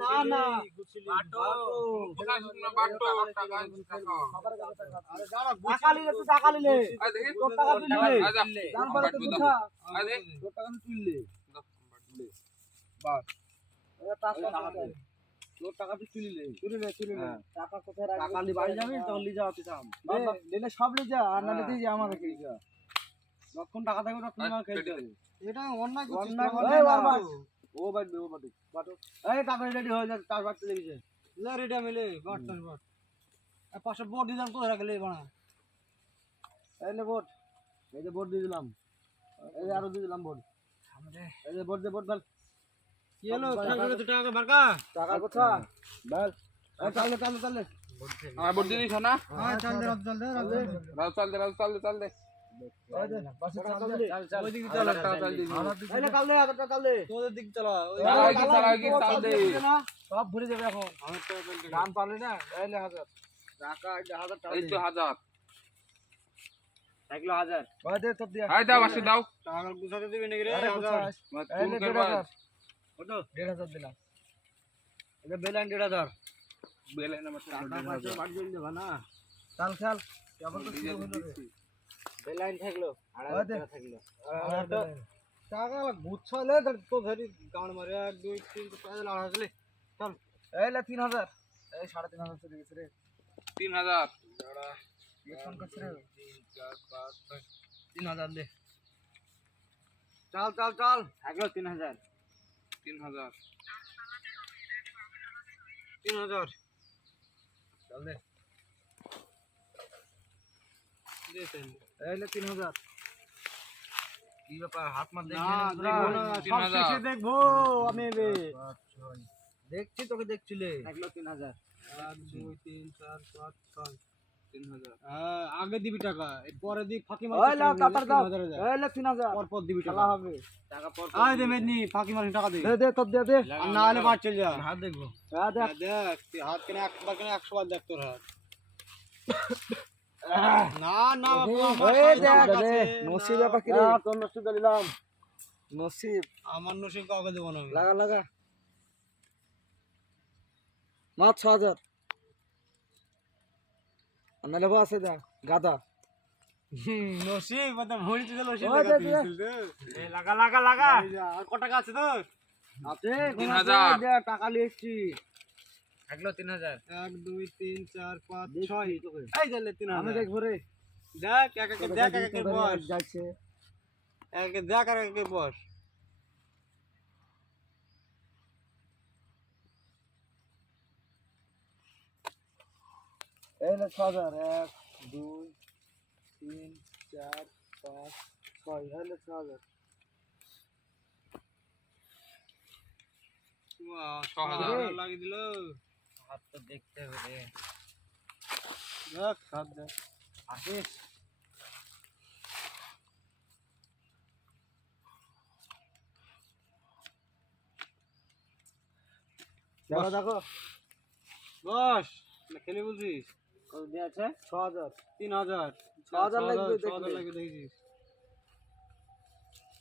না না। সব নিয়ে যা আর নালে দিয়ে যা আমাকে দিয়ে যা। যখন টাকা থাকবে তখন আমার খেলতে হবে এটা অন্যায় অন্যায় না। না। ও বাটবে ও বাটবে বাটো এই টাকা রেডি হয়ে যা তার বাটতে লেগেছে। লে রেডি মিলে বাটতাম বাট আর পাশে বোর্ড দিলাম কোথায় রাখলে বানা এই লে বোর্ড এই যে বোর্ড দিয়ে দিলাম। এই যে আরও দিয়ে দিলাম বোর্ড এই যে বোর্ড দে বোর্ড বল। কি হলো? টাকা টাকা বারকা টাকা কথা? বল। চালে চালে চালে না হ্যাঁ চাল দে চাল দে চাল দে রাজ চল দে রাজ চল দে। চল দে বাস চাল দে চল দে। সব ভুলে যাবে এখন দাম পারলি না হাজার। টাকা হাজার টাকা হাজার এক দে তোর দিয়া আয় দাও বাসে দাও টাকা গুছাতে দিবি নাকি রে হাজার মত দেড় করবা কত দেড় হাজার। দিলাম এটা বেলাইন দেড় হাজার। বেলে টাকা পাঁচশো বাড়ি চলে যাবা না চাল চাল কেমন তো শুরু হলো রে বেলাইন থাকল আড়াই। টাকা থাকল। টাকা। গুছালে তো ধরি গান মারে এক দুই তিন চার লাখ আসলে চল এই লে তিন হাজার। এই সাড়ে তিন হাজার চলে গেছে রে। তিন হাজার। ফোন করছে রে। তিন হাজার দে। চাল চাল চাল। থাকল তিন হাজার। তিন হাজার। তিন হাজার। চল দে দে তাহলে। এই লে তিন হাজার। কি ব্যাপার? হাত মার না, দেখব না, তিন সব হাজার। শেষে দেখব আমি দেখছি তোকে দেখছিলে? থাকল তিন হাজার। এক দুই তিন চার পাঁচ ছয় তিন হাজার। হ্যাঁ, আগে দিবি টাকা পরে দি ফাঁকি ওই লাও দাও। লে পর পর দিবি টাকা। হবে। টাকা পর আয় দে মেদনি ফাঁকি মারি টাকা দে। দে দে তোর দে দে। আর না হলে বাদ চলে যা। হাত দেখব। হ্যাঁ দেখ। দেখ হাত কেন একবার কেন একশো বার দেখ তোর হাত। না না দেখ। নসিব না, রে? তোর নসিব দিলাম নসিব। আমার নসিব কাউকে দেবো না লাগা লাগা। মাছ ছ হাজার। আর নাহলে আছে যা গাদা। নসিব মানে নসিব লাগা লাগা লাগা লাগা। আর কত টাকা আছে তোর? আছে তিন কোন আছে? হাজার। দে, টাকা নিয়ে এসছি। থাকল তিন হাজার। এক দুই তিন চার পাঁচ ছয়। এই দিলে তিন আমি হাজার। দেখব রে। দেখ এক একে দেখ এক একে বস। যাচ্ছে। এক একে দেখ আর এক একে বস। এই ছ হাজার। এক দুই তিন চার পাঁচ ছয়। এই ছ হাজার। ছ। হাজার লাগিয়ে দিল। হাত তো দেখতে হবে। রে দেখ হাত দেখ আসিস দেখো। দেখো বস। না খেলে বুঝিস কত দিয়ে আছে? ছ হাজার। তিন হাজার। ছ হাজার লাগবে ছ হাজার দেখবে। লাগবে দেখেছিস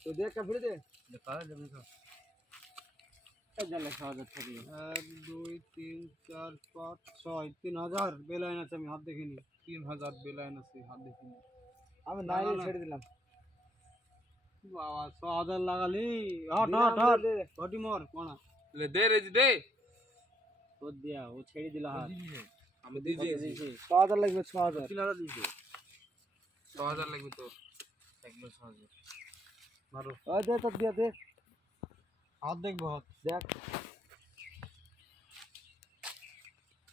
তো দেখ কা ফিরে দে এক দুই তিন চার পাঁচ ছয় তিন হাজার বেলাইন আছে আমি হাত দেখিনি তিন হাজার বেলাইন আছে হাত দেখিনি আমি না, নাই না, না। ছেড়ে দিলাম বাবা ছ হাজার লাগালি হট দিলাম, হট হট দে, দে। হটি মর কোনা লে দে রে দে তোর দিয়া ও ছেড়ে দিল হাত আমি দিয়ে দিয়েছি ছ হাজার লাগবে ছ হাজার তিন হাজার দিয়েছে ছ হাজার লাগবে তো মারো ওই দে তোর দিয়ে দে হাত দেখ।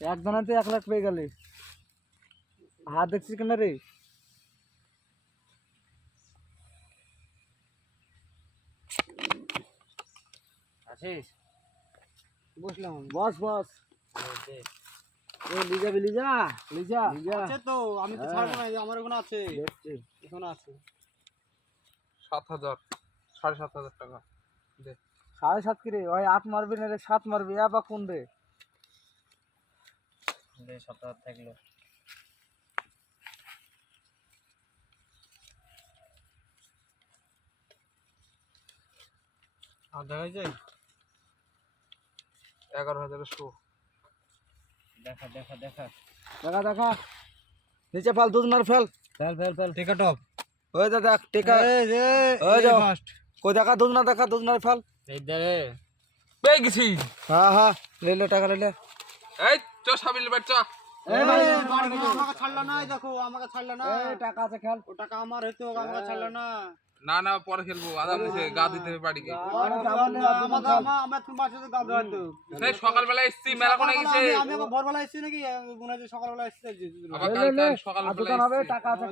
এক জনাতে এক লাখ পেয়ে গেলে। হাত দেখছিস কেন রে? আছিস বসলাম বস বস। লিজা লিজা। লিজা। লিজা। আছে তো আমি তো ছাড়বো না আমার ওখানে আছে। এখানে আছে। সাত হাজার সাড়ে সাত হাজার টাকা। দে। সাড়ে সাত কি রে ওই আট মারবি না রে সাত মারবি? এ বা কোন রে সপ্তাহ থাকল। আর দেখা যায়? এগারো হাজারের শো দেখা দেখা দেখা। দেখা দেখা। নিচে ফেল দুধ মার ফেল। ফেল ফেল ফেল। টিকা টপ। ওই দেখ টেকা। ওই। ফার্স্ট কই দেখা দুধ না দেখা দুধ মার ফেল। পেয়ে গেছি। হ্যাঁ হ্যাঁ লে লে টাকা লে লে। এই চ সাবিল বেট চ। এই ভাই আমাকে ছাড়লো না দেখো আমাকে ছাড়লো না। টাকা আছে খেল। ও টাকা আমার হইতো আমাকে ছাড়লো না। না না পরে খেলব আদাম গা দিতে হবে বাড়িকে সেই সকালবেলা এসছি মেলা কোনে গেছে? আমি আবার ভোরবেলা এসেছি নাকি? সকালবেলা এসেছি আবার কাল কাল সকালবেলা টাকা আছে।